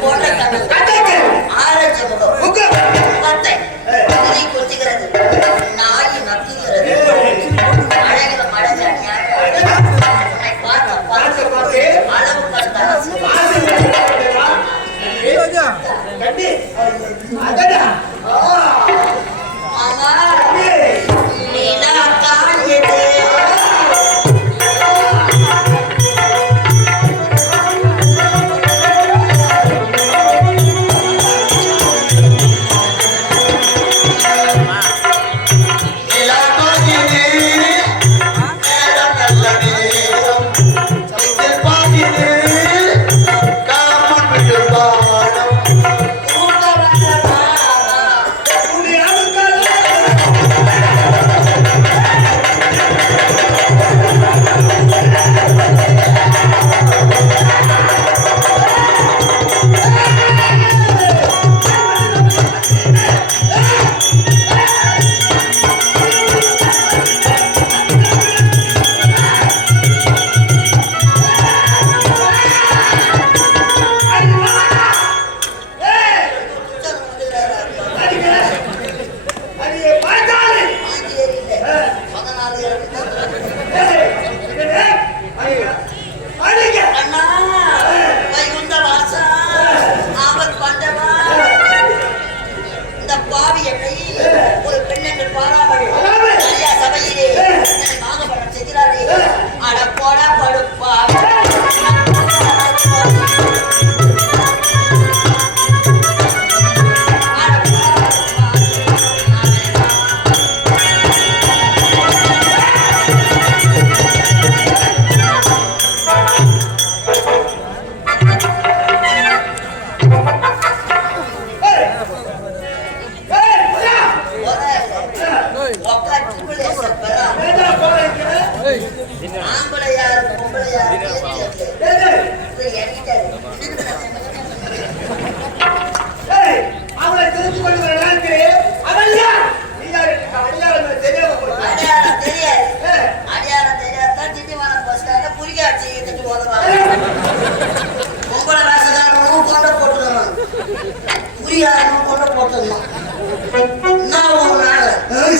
Correctamente. Amor,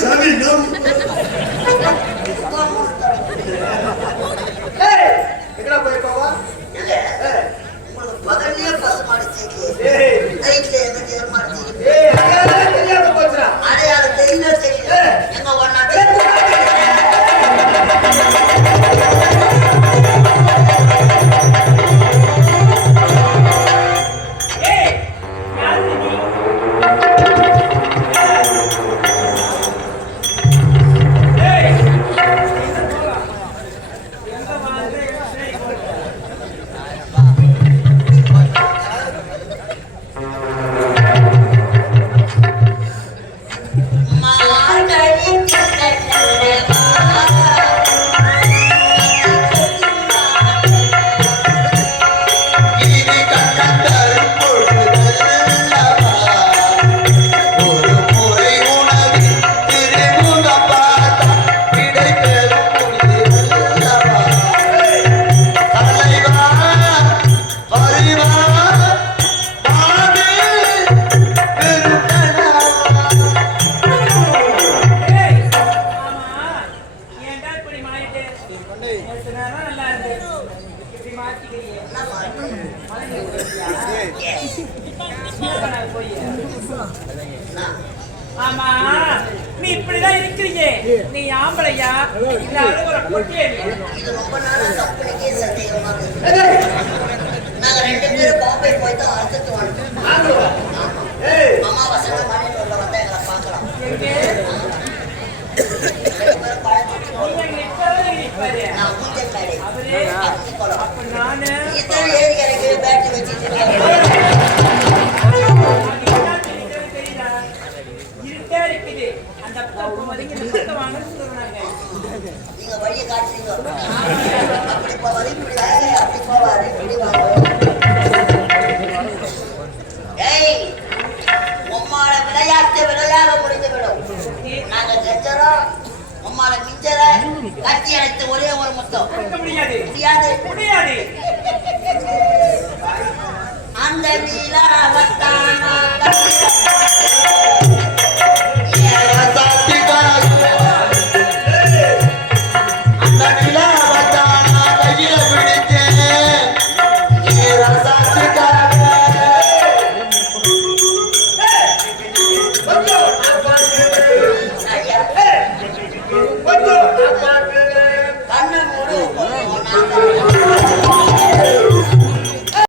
¿Sabe el? ஆமா நீ இப்படிதான் இருக்கிறீங்க நீ ஆம்பளையா இல்ல அழுகுற பொட்டியே ரொம்ப ரெண்டு பேரும் பாம்பே போய் தான் அழைச்சிட்டு வந்தோம் அமாவாசை மாநில வந்தா எங்களை பார்க்கலாம். இருக்குது அந்த பக்கம் ஒதுங்கி இந்த பக்கம் வாங்கன்னு சொல்லுவாங்க நீங்க வழியை காட்டுறீங்க அப்படி போவாரு இப்படி முடியாது முடியாது